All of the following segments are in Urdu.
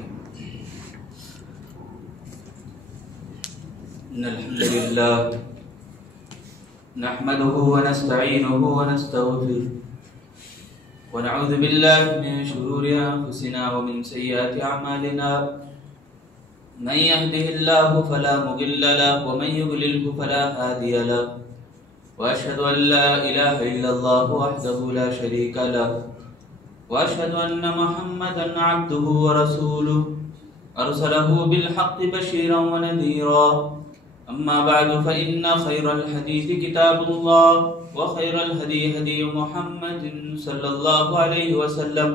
الرحيم. إن الحمد لله نحمده ونستعينه ونستغفره ونعوذ بالله من شرور أنفسنا ومن سيئات أعمالنا. من يهده الله فلا مضل له ومن يضلل فلا هادي له. وأشهد أن لا إله إلا الله وحده لا شريك له وأشهد أن محمدا عبده ورسوله أرسله بالحق بشيرا ونذيرا. أما بعد فإن خير الحديث كتاب الله وخير الهدي هدي محمد صلى الله عليه وسلم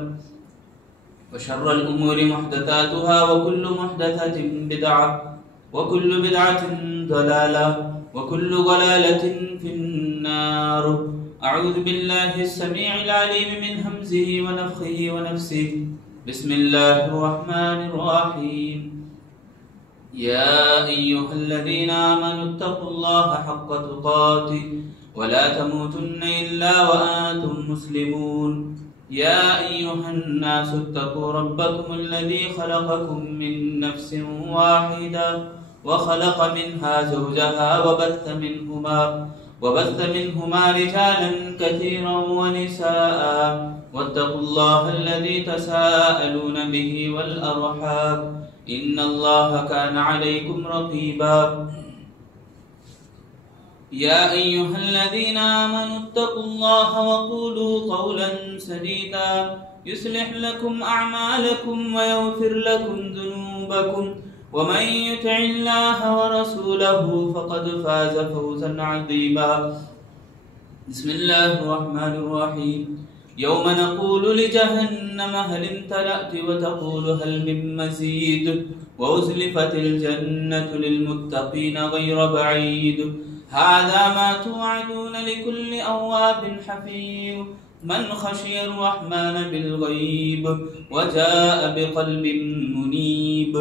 وشر الأمور محدثاتها وكل محدثة بدعة وكل بدعة ضلالة وكل ضلالة في النار. أعوذ بالله السميع العليم من همزه ونفخه ونفسه. بسم الله الرحمن الرحيم. يا أيها الذين آمنوا اتقوا الله حق تقاته ولا تموتن إلا وأنتم مسلمون. يا أيها الناس اتقوا ربكم الذي خلقكم من نفس واحدة وخلق منها زوجها وبث منهما رجالا كثيرا ونساء واتقوا الله الذي تساءلون به والأرحام إن الله كان عليكم رقيبا. يا أيها الذين آمنوا اتقوا الله وقولوا قولا سديدا يصلح لكم أعمالكم ويغفر لكم ذنوبكم ومن يطع الله ورسوله فقد فاز فوزا عظيما. بسم الله الرحمن الرحيم. يوم نقول لجهنم هل امتلأت وتقول هل من مزيد وأزلفت الجنة للمتقين غير بعيد. هذا ما توعدون لكل أواب حفيظ من خشي الرحمن بالغيب وجاء بقلب منيب.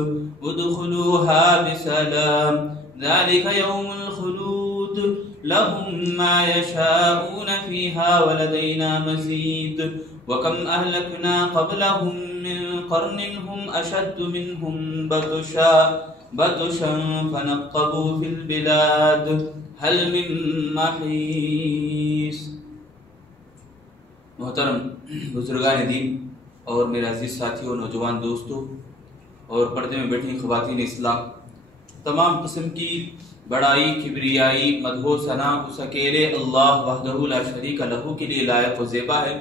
ادخلوها بسلام ذلك يوم الخلود لهم ما يشاءون فيها ولدينا مزيد. وكم أهلكنا قبلهم من قرن هم أشد منهم بطشا فنقبوا في البلاد هل من محيص. محترم بزرگان دین اور میرے عزیز ساتھیوں، نوجوان دوستوں اور پردے میں بیٹھی خواتین اسلام، تمام قسم کی بڑائی، کبریائی، مدح و ثنا اس اکیلے اللہ وحدہ لا شریک لہ کے لیے لائق و زیبا ہے،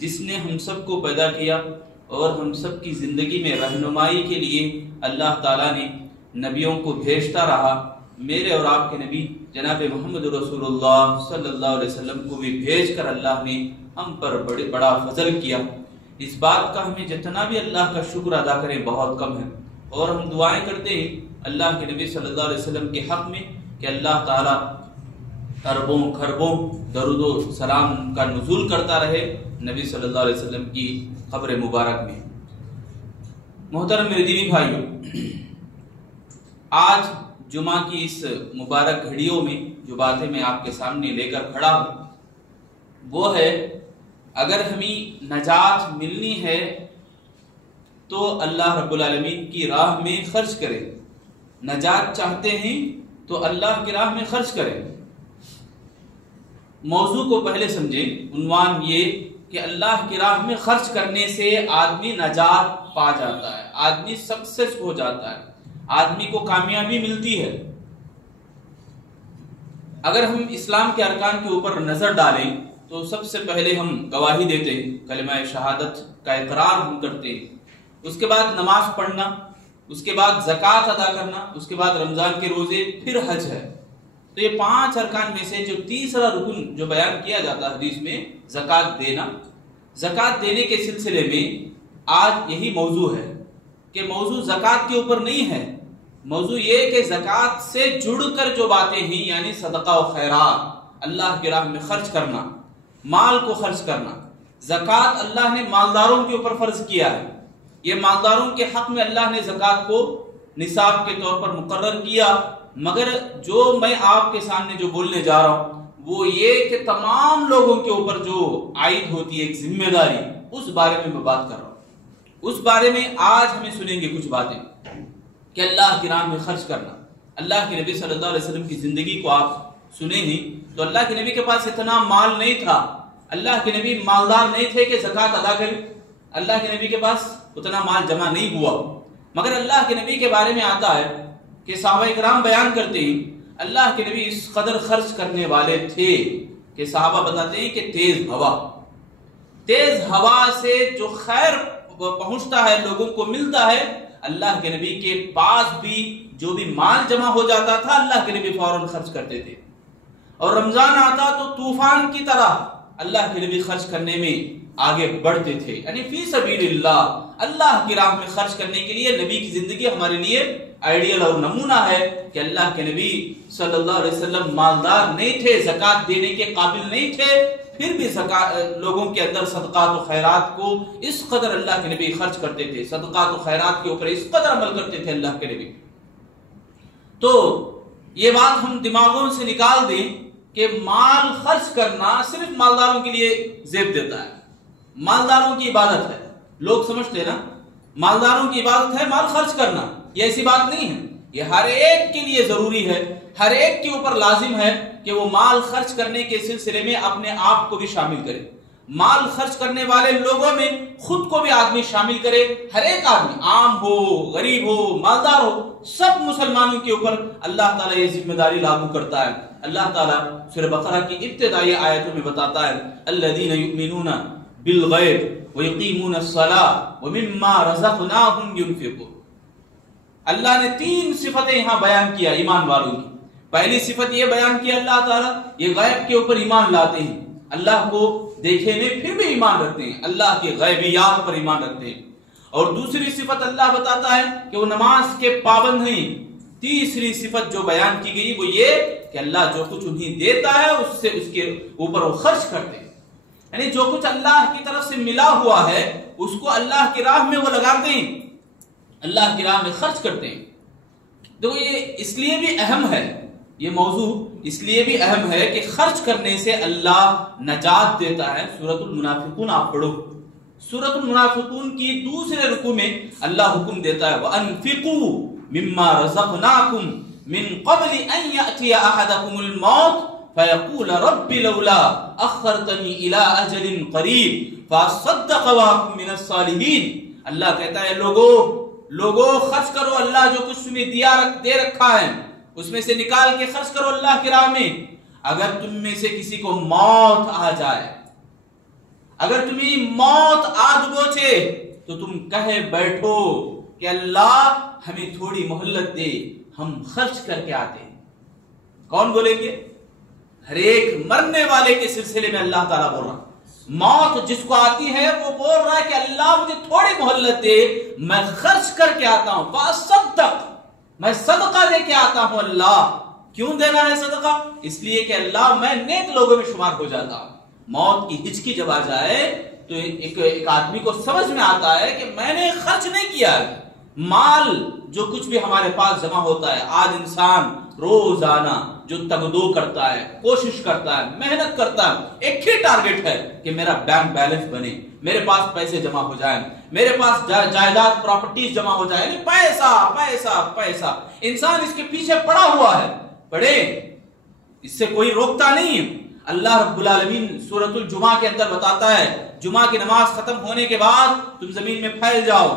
جس نے ہم سب کو پیدا کیا اور ہم سب کی زندگی میں رہنمائی کے لیے اللہ تعالیٰ نے نبیوں کو بھیجتا رہا. میرے اور آپ کے نبی جناب محمد رسول اللہ صلی اللہ علیہ وسلم کو بھی بھیج کر اللہ نے ہم پر بڑا فضل کیا. اس بات کا ہمیں جتنا بھی اللہ کا شکر ادا کریں بہت کم ہے، اور ہم دعائیں کرتے ہیں اللہ کے نبی صلی اللہ علیہ وسلم کے حق میں کہ اللہ تعالیٰ اربوں خربوں درود و سلام کا نزول کرتا رہے نبی صلی اللہ علیہ وسلم کی قبر مبارک میں. محترم میرے دینی بھائیوں، آج جمعہ کی اس مبارک گھڑیوں میں جو باتیں میں آپ کے سامنے لے کر کھڑا ہوں وہ ہے، اگر ہمیں نجات ملنی ہے تو اللہ رب العالمین کی راہ میں خرچ کریں. نجات چاہتے ہیں تو اللہ کی راہ میں خرچ کریں. موضوع کو پہلے سمجھیں. عنوان یہ کہ اللہ کی راہ میں خرچ کرنے سے آدمی نجات پا جاتا ہے، آدمی سکسیس ہو جاتا ہے، آدمی کو کامیابی ملتی ہے. اگر ہم اسلام کے ارکان کے اوپر نظر ڈالیں تو سب سے پہلے ہم گواہی دیتے ہیں، کلمہ شہادت کا اقرار ہم کرتے ہیں، اس کے بعد نماز پڑھنا، اس کے بعد زکوٰۃ ادا کرنا، اس کے بعد رمضان کے روزے، پھر حج ہے. تو یہ 5 ارکان میں سے جو تیسرا رکن جو بیان کیا جاتا ہے حدیث میں، زکوٰۃ دینا. زکوٰۃ دینے کے سلسلے میں آج یہی موضوع ہے کہ موضوع زکوٰۃ کے اوپر نہیں ہے، موضوع یہ کہ زکوٰۃ سے جڑ کر جو باتیں ہیں، یعنی صدقہ و خیرات، اللہ کی راہ میں خرچ کرنا، مال کو خرچ کرنا. زکوٰۃ اللہ نے مالداروں کے اوپر فرض کیا ہے. یہ مالداروں کے حق میں اللہ نے زکوٰۃ کو نصاب کے طور پر مقرر کیا. مگر جو میں آپ کے سامنے جو بولنے جا رہا ہوں وہ یہ کہ تمام لوگوں کے اوپر جو عائد ہوتی ہے ایک ذمہ داری، اس بارے میں بات کر رہا ہوں. اس بارے میں آج ہمیں سنیں گے کچھ باتیں کہ اللہ کی راہ میں خرچ کرنا. اللہ کے نبی صلی اللہ علیہ وسلم کی زندگی کو آپ سنیں گے تو اللہ کے نبی کے پاس اتنا مال نہیں تھا. اللہ کے نبی مالدار نہیں تھے کہ زکوٰۃ ادا کریں. اللہ کے نبی کے پاس اتنا مال جمع نہیں ہوا. مگر اللہ کے نبی کے بارے میں آتا ہے کہ صحابہ کرام بیان کرتے ہیں اللہ کے نبی اس قدر خرچ کرنے والے تھے کہ صحابہ بتاتے ہیں کہ تیز ہوا سے جو خیر پہنچتا ہے لوگوں کو ملتا ہے, اللہ کے نبی کے پاس بھی جو بھی مال جمع ہو جاتا تھا اللہ کے نبی فوراً خرچ کرتے تھے. اور رمضان آتا تو طوفان کی طرح اللہ کے نبی خرچ کرنے میں آگے بڑھتے تھے. یعنی فی سبیل اللہ, اللہ کی راہ میں خرچ کرنے کے لیے نبی کی زندگی ہمارے لیے آئیڈیل اور نمونہ ہے کہ اللہ کے نبی صلی اللہ علیہ وسلم مالدار نہیں تھے, زکوٰۃ دینے کے قابل نہیں تھے, پھر بھی لوگوں کے اندر صدقات و خیرات کو اس قدر اللہ کے نبی خرچ کرتے تھے, صدقات و خیرات کے اوپر اس قدر عمل کرتے تھے اللہ کے نبی. تو یہ بات ہم دماغوں سے نکال دیں کہ مال خرچ کرنا صرف مالداروں کے لیے زیب دیتا ہے, مالداروں کی عبادت ہے. لوگ سمجھتے ہیں نا مالداروں کی عبادت ہے مال خرچ کرنا, یہ ایسی بات نہیں ہے. یہ ہر ایک کے لیے ضروری ہے, ہر ایک کے اوپر لازم ہے کہ وہ مال خرچ کرنے کے سلسلے میں اپنے آپ کو بھی شامل کرے. مال خرچ کرنے والے لوگوں میں خود کو بھی آدمی شامل کرے. ہر ایک آدمی, عام ہو, غریب ہو, مالدار ہو, سب مسلمانوں کے اوپر اللہ تعالیٰ یہ ذمہ داری لاگو کرتا ہے. اللہ تعالیٰ سورہ بقرہ کی ابتدائی آیتوں میں بتاتا ہے الذین یؤمنون بالغیب ویقیمون الصلاۃ ومما رزقناہم ینفقون. اللہ نے 3 صفتیں یہاں بیان کیا ایمان والوں کی. پہلی صفت یہ بیان کیا اللہ تعالیٰ یہ غیب کے اوپر ایمان لاتے ہیں, اللہ کو دیکھے نہیں پھر بھی ایمان رکھتے ہیں, اللہ کے غیبیات پر ایمان رکھتے ہیں. اور دوسری صفت اللہ بتاتا ہے کہ وہ نماز کے پابند ہیں. تیسری صفت جو بیان کی گئی وہ یہ کہ اللہ جو کچھ انہیں دیتا ہے اس سے اس کے اوپر وہ خرچ کرتے ہیں. یعنی جو کچھ اللہ کی طرف سے ملا ہوا ہے اس کو اللہ کی راہ میں وہ لگاتے ہیں, اللہ کی راہ میں خرچ کرتے ہیں. تو یہ اس لیے بھی اہم ہے, یہ موضوع اس لیے بھی اہم ہے کہ خرچ کرنے سے اللہ نجات دیتا ہے. سورۃ المنافقون آپ پڑھو, سورۃ المنافقون کی دوسرے رکوع میں اللہ حکم دیتا ہے وَأَنفِقُوا مِمَّا رَزَقْنَاكُمْ مِن قَبْلِ أَن يَأْتِيَ أَحَدَكُمُ الْمَوْتُ فَيَقُولَ رَبِّ لَوْلَا أَخَّرْتَنِي إِلَىٰ أَجَلٍ قَرِيبٍ فَأَصَّدَّقَ وَأَكُن مِّنَ الصَّالِحِينَ. اللہ کہتا ہے لوگوں خرچ کرو, اللہ جو کچھ تمہیں دے رکھا ہے اس میں سے نکال کے خرچ کرو اللہ کی راہ میں. اگر تم میں سے کسی کو موت آ جائے, اگر تمہیں موت آ دبوچے تو تم کہے بیٹھو کہ اللہ ہمیں تھوڑی مہلت دے, ہم خرچ کر کے آتے ہیں. کون بولیں گے؟ ہر ایک مرنے والے کے سلسلے میں اللہ تعالیٰ بول رہا. موت جس کو آتی ہے وہ بول رہا ہے کہ اللہ مجھے تھوڑی مہلت دے, میں خرچ کر کے آتا ہوں. فَأَصَّدَّقْ, میں صدقہ دے کے آتا ہوں. اللہ کیوں دینا ہے صدقہ؟ اس لیے کہ اللہ میں نیک لوگوں میں شمار ہو جاتا ہوں. موت کی ہچکی جب آ جائے تو ایک آدمی کو سمجھ میں آتا ہے کہ میں نے خرچ نہیں کیا ہے. مال جو کچھ بھی ہمارے پاس جمع ہوتا ہے, آج انسان روزانہ جو تگدو کرتا ہے, کوشش کرتا ہے, محنت کرتا ہے, ایک ہی ٹارگٹ ہے کہ میرا بینک بیلنس بنے, میرے پاس پیسے جمع ہو جائیں, میرے پاس جائیداد پراپرٹیز جمع ہو جائے. یعنی پیسہ پیسہ پیسہ, انسان اس کے پیچھے پڑا ہوا ہے. پڑے, اس سے کوئی روکتا نہیں ہے. اللہ رب العالمین سورۃ الجمعہ کے اندر بتاتا ہے جمعہ کی نماز ختم ہونے کے بعد تم زمین میں پھیل جاؤ,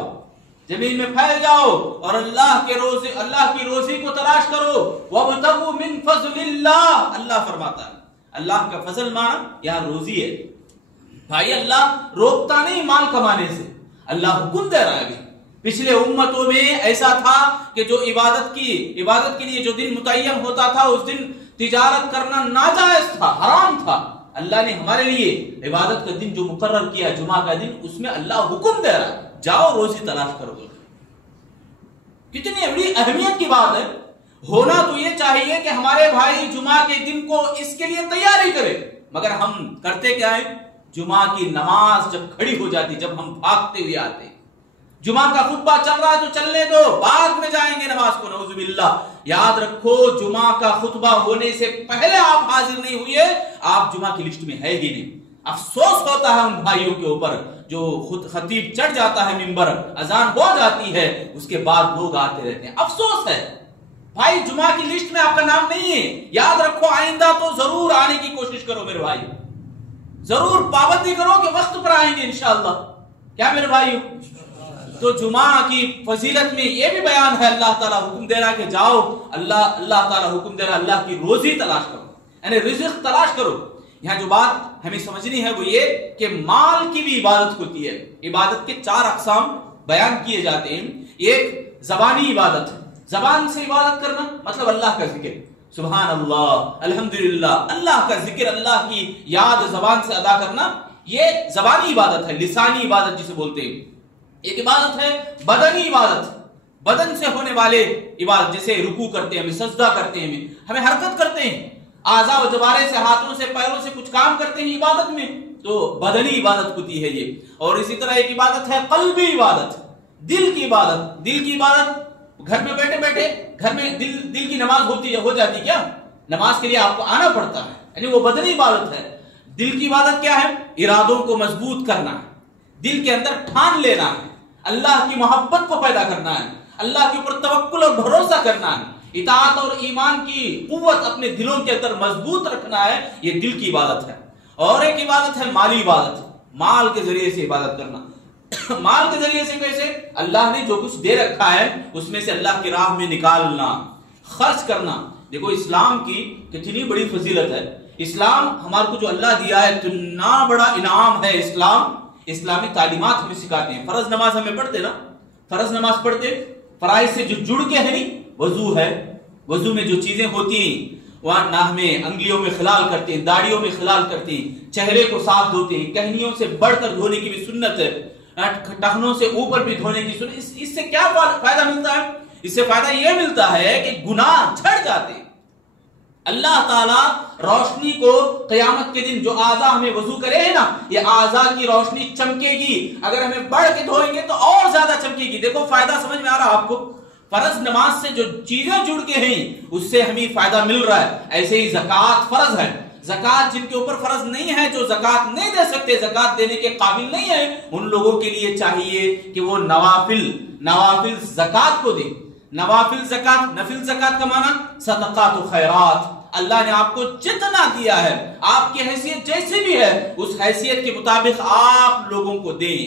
زمین میں پھیل جاؤ اور اللہ کی روزی کو تلاش کرو. وَابْتَغُوا مِن فَضْلِ اللَّهِ, اللہ فرماتا ہے اللہ کا فضل مانا یہاں روزی ہے. بھائی اللہ روکتا نہیں مال کمانے سے, اللہ حکم دے رہا ہے. پچھلے امتوں میں ایسا تھا کہ جو عبادت کے لیے جو دن متعین ہوتا تھا اس دن تجارت کرنا ناجائز تھا, حرام تھا. اللہ نے ہمارے لیے عبادت کا دن جو مقرر کیا جمعہ کا دن, اس میں اللہ حکم دے رہا ہے جاؤ روزی تلاش کرو. کتنی بڑی اہمیت کی بات ہے. ہونا تو یہ چاہیے کہ ہمارے بھائی جمعہ کے دن کو اس کے لیے تیاری کرے, مگر ہم کرتے کیا ہے؟ جمعہ کی نماز جب کھڑی ہو جاتی, جب ہم بھاگتے ہوئے آتے, جمعہ کا خطبہ چل رہا ہے تو چلنے دو, بعد میں جائیں گے نماز کو. نعوذ باللہ. یاد رکھو جمعہ کا خطبہ ہونے سے پہلے آپ حاضر نہیں ہوئے, آپ جمعہ کی لسٹ میں ہے ہی نہیں. افسوس ہوتا ہے ان بھائیوں کے اوپر جو خود خطیب چڑھ جاتا ہے منبر، اذان ہو جاتی ہے، اس کے بعد لوگ آتے رہتے ہیں۔ افسوس ہے بھائی، جمعہ کی لسٹ میں آپ کا نام نہیں ہے، یاد رکھو آئندہ تو ضرور آنے کی کوشش کرو میرے بھائی، ضرور پابندی کرو کہ وقت پر آئیں گے انشاءاللہ، کیا میرے بھائی؟ تو جمعہ کی فضیلت میں یہ بھی بیان ہے، اللہ تعالیٰ حکم دے رہا کہ جاؤ، اللہ تعالیٰ حکم دے رہا اللہ کی روزی تلاش کرو، یعنی رزق تلاش کرو۔ یہاں جو بات ہمیں سمجھنی ہے وہ یہ کہ مال کی بھی عبادت ہوتی ہے۔ عبادت کے 4 اقسام بیان کیے جاتے ہیں۔ ایک زبانی عبادت، زبان سے عبادت کرنا مطلب اللہ کا ذکر، سبحان اللہ، الحمدللہ، اللہ کا ذکر، اللہ کی یاد زبان سے ادا کرنا، یہ زبانی عبادت ہے، لسانی عبادت جسے بولتے ہیں۔ ایک عبادت ہے بدنی عبادت، بدن سے ہونے والے عبادت، جیسے رکوع کرتے ہیں، ہمیں سجدہ کرتے ہیں، ہمیں حرکت کرتے ہیں، اعضاء و جوارح سے، ہاتھوں سے، پیروں سے کچھ کام کرتے ہیں عبادت میں، تو بدنی عبادت ہوتی ہے یہ۔ اور اسی طرح ایک عبادت ہے قلبی عبادت، دل کی عبادت۔ دل کی عبادت گھر میں بیٹھے بیٹھے، گھر میں دل کی نماز ہو جاتی، کیا نماز کے لیے آپ کو آنا پڑتا ہے، یعنی وہ بدنی عبادت ہے۔ دل کی عبادت کیا ہے؟ ارادوں کو مضبوط کرنا ہے، دل کے اندر ٹھان لینا ہے، اللہ کی محبت کو پیدا کرنا ہے، اللہ کے اوپر توکل اور بھروسہ کرنا ہے، اطاعت اور ایمان کی قوت اپنے دلوں کے اندر مضبوط رکھنا ہے، یہ دل کی عبادت ہے۔ اور ایک عبادت ہے مالی عبادت، مال کے ذریعے سے عبادت کرنا۔ مال کے ذریعے سے کیسے؟ اللہ نے جو کچھ دے رکھا ہے اس میں سے اللہ کی راہ میں نکالنا، خرچ کرنا۔ دیکھو اسلام کی کتنی بڑی فضیلت ہے، اسلام ہمارے کو جو اللہ دیا ہے اتنا بڑا انعام ہے۔ اسلامی تعلیمات ہمیں سکھاتے ہیں۔ فرض نماز ہمیں پڑھتے نا، فرض نماز پڑھتے، فرائض سے جو جڑ کے ہے نہیں، وضو ہے، وضو میں جو چیزیں ہوتی ہیں وہاں نہ ہمیں انگلیوں میں خلال کرتے ہیں، داڑیوں میں خلال کرتے ہیں، چہرے کو صاف دھوتے ہیں، کہنیوں سے بڑھ کر دھونے کی بھی سنت ہے، ٹخنوں سے اوپر بھی دھونے کی سنت۔ اس سے کیا فائدہ ملتا ہے؟ اس سے فائدہ یہ ملتا ہے کہ گناہ جھڑ جاتے ہیں۔ اللہ تعالیٰ روشنی کو قیامت کے دن جو اعضاء ہمیں وضو کرے ہیں نا، یہ اعضاء کی روشنی چمکے گی، اگر ہمیں بڑھ کے دھوئیں گے تو اور زیادہ چمکے گی۔ دیکھو فائدہ سمجھ میں آ رہا آپ کو؟ فرض نماز سے جو چیزیں جڑ کے ہیں اس سے ہمیں فائدہ مل رہا ہے۔ ایسے ہی زکوٰۃ فرض ہے، زکوٰۃ جن کے اوپر فرض نہیں ہے، جو زکوٰۃ نہیں دے سکتے، زکوٰۃ دینے کے قابل نہیں ہے، ان لوگوں کے لیے چاہیے کہ وہ نوافل زکوٰۃ کو دیں۔ نوافل زکوٰۃ، نفل زکوٰۃ کا معنی صدقات و خیرات۔ اللہ نے آپ کو جتنا دیا ہے، آپ کی حیثیت جیسی بھی ہے، اس حیثیت کے مطابق آپ لوگوں کو دیں،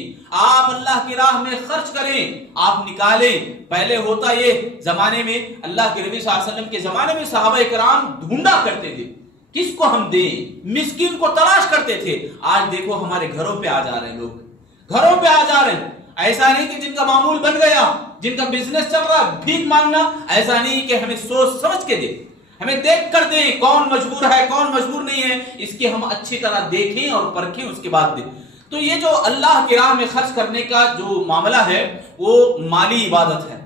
آپ اللہ کی راہ میں خرچ کریں، آپ نکالیں۔ پہلے ہوتا یہ زمانے میں، اللہ کے نبی صلی اللہ علیہ وسلم کے زمانے میں صحابہ کرام ڈھونڈا کرتے تھے کس کو ہم دیں، مسکین کو تلاش کرتے تھے۔ آج دیکھو ہمارے گھروں پہ آ جا رہے ہیں، لوگ گھروں پہ آ جا رہے ہیں۔ ایسا نہیں کہ جن کا معمول بن گیا، جن کا بزنس چل رہا ہے بھیک مانگنا، ایسا نہیں کہ ہمیں سوچ سمجھ کے دے، ہمیں دیکھ کر دیں کون مجبور ہے کون مجبور نہیں ہے، اس کی ہم اچھی طرح دیکھیں اور پرکھیں، اس کے بعد دیں۔ تو یہ جو اللہ کی راہ میں خرچ کرنے کا جو معاملہ ہے وہ مالی عبادت ہے،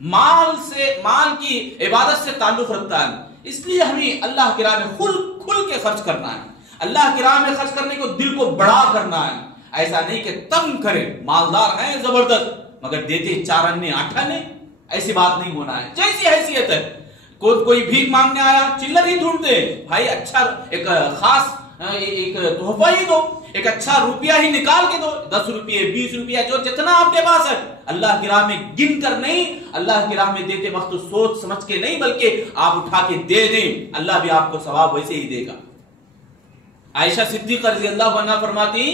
مال کی عبادت سے تعلق رکھتا ہے۔ اس لیے ہمیں اللہ کی راہ میں کھل کے خرچ کرنا ہے، اللہ کی راہ میں خرچ کرنے کو دل کو بڑا کرنا ہے۔ ایسا نہیں کہ تنگ کرے، مالدار ہیں زبردست مگر دیتے 4 آنے 8 آنے، ایسی بات نہیں ہونا ہے۔ جیسی حیثیت ہے، کوئی بھیک مانگنے آیا چلر ہی ڈھونڈتے، بھائی اچھا ایک خاص ایک تحفہ ہی دو، ایک اچھا روپیہ ہی نکال کے دو، 10 روپیے 20 روپیہ جو جتنا آپ کے پاس ہے، اللہ کی راہ میں گن کر نہیں، اللہ کی راہ میں دیتے وقت سوچ سمجھ کے نہیں، بلکہ آپ اٹھا کے دے دیں، اللہ بھی آپ کو ثواب ویسے ہی دے گا۔ عائشہ صدیقہ رضی اللہ عنہا فرماتی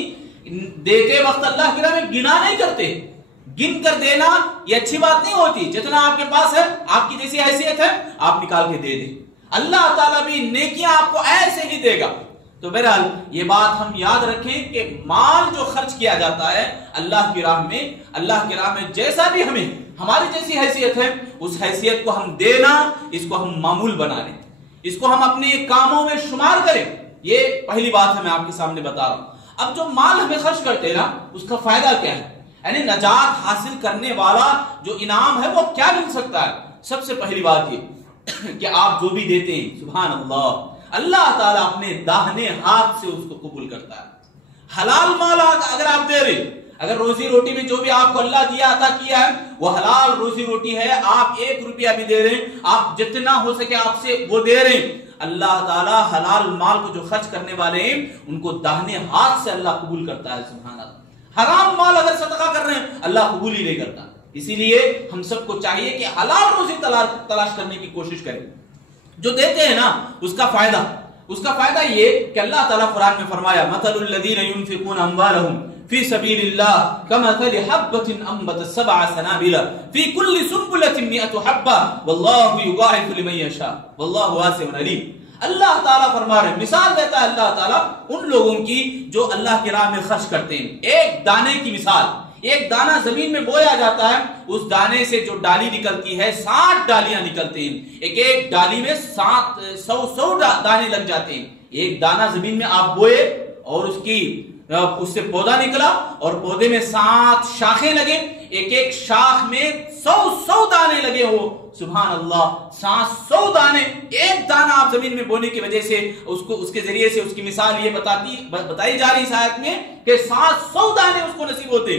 دیتے وقت اللہ کی راہ میں گنا نہیں کرتے، گن کر دینا یہ اچھی بات نہیں ہوتی، جتنا آپ کے پاس ہے، آپ کی جیسی حیثیت ہے، آپ نکال کے دے دیں، اللہ تعالیٰ بھی نیکیاں آپ کو ایسے ہی دے گا۔ تو بہرحال یہ بات ہم یاد رکھیں کہ مال جو خرچ کیا جاتا ہے اللہ کی راہ میں، اللہ کی راہ میں جیسا بھی ہمیں ہماری جیسی حیثیت ہے، اس حیثیت کو ہم دینا، اس کو ہم معمول بنا لیں، اس کو ہم اپنے کاموں میں شمار کریں۔ یہ پہلی بات ہے میں آپ کے سامنے بتا رہا ہوں۔ اب جو مال ہمیں خرچ کرتے ہیں نا، اس کا فائدہ کیا ہے، یعنی نجات حاصل کرنے والا جو انعام ہے وہ کیا مل سکتا ہے؟ سب سے پہلی بات یہ کہ آپ جو بھی دیتے ہیں، سبحان اللہ، اللہ تعالیٰ اپنے داہنے ہاتھ سے اس کو قبول کرتا ہے۔ حلال مال اگر آپ دے رہے، اگر روزی روٹی میں جو بھی آپ کو اللہ دیا عطا کیا ہے وہ حلال روزی روٹی ہے، آپ 1 روپیہ بھی دے رہے ہیں، آپ جتنا ہو سکے آپ سے وہ دے رہے ہیں، اللہ تعالیٰ حلال مال کو جو خرچ کرنے والے ہیں ان کو داہنے ہاتھ سے اللہ قبول کرتا ہے، سبحان اللہ۔ حرام مال اگر صدقہ کر رہے ہیں اللہ قبول ہی نہیں کرتا. اسی لیے ہم سب کو چاہیے کہ حلال روزی تلاش کرنے کی کوشش کریں. جو دیتے ہیں نا اس کا فائدہ یہ کہ اللہ تعالیٰ قرآن میں فرمایا مثل الذین ينفقون اموالهم فی سبیل اللہ کمثل حبۃ انبتت سبع سنابل فی کل سنبلۃ مئۃ حبۃ واللہ یضاعف لمن یشاء واللہ واسع علیم. اللہ تعالیٰ فرما رہے ہیں، مثال دیتا ہے اللہ تعالیٰ ان لوگوں کی جو اللہ کی راہ میں خرچ کرتے ہیں. ایک دانے کی مثال، ایک دانہ زمین میں بویا جاتا ہے، اس دانے سے جو ڈالی نکلتی ہے 60 ڈالیاں نکلتے ہیں. ایک ڈالی میں 100 دانے لگ جاتے ہیں. ایک دانہ زمین میں آپ بوئے اور اس سے پودا نکلا اور پودے میں 7 شاخیں لگے، ایک شاخ میں 100 دانے لگے ہو. سبحان اللہ، 700 دانے. ایک دانہ آپ زمین میں بونے کی وجہ سے اس کے ذریعے سے اس کی مثال یہ بتائی جا رہی اس آیت میں کہ 700 دانے اس کو نصیب ہوتے.